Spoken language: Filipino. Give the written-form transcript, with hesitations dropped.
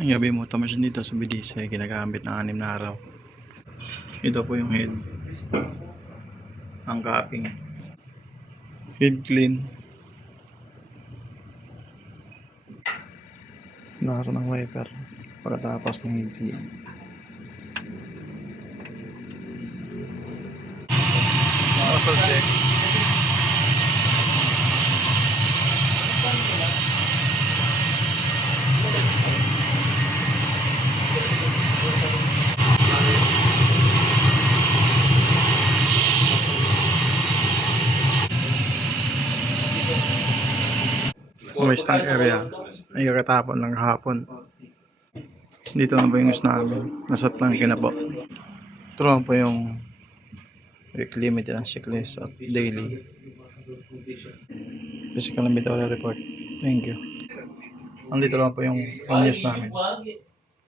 Ang yabi mo automation dito sa Bidise, ginagamit ng 6 na araw. Ito po yung head. Ang capping. Head clean. Nasa ng wiper. Pagkatapos ng head clean. Nozzle check. Waste tank area. Ay kakatapon lang kahapon. Dito na po yung use namin. Nasa tanke na po. Ito lang po yung weekly maintenance checklist at daily physical and meteorology report. Thank you. Andito lang po yung news namin.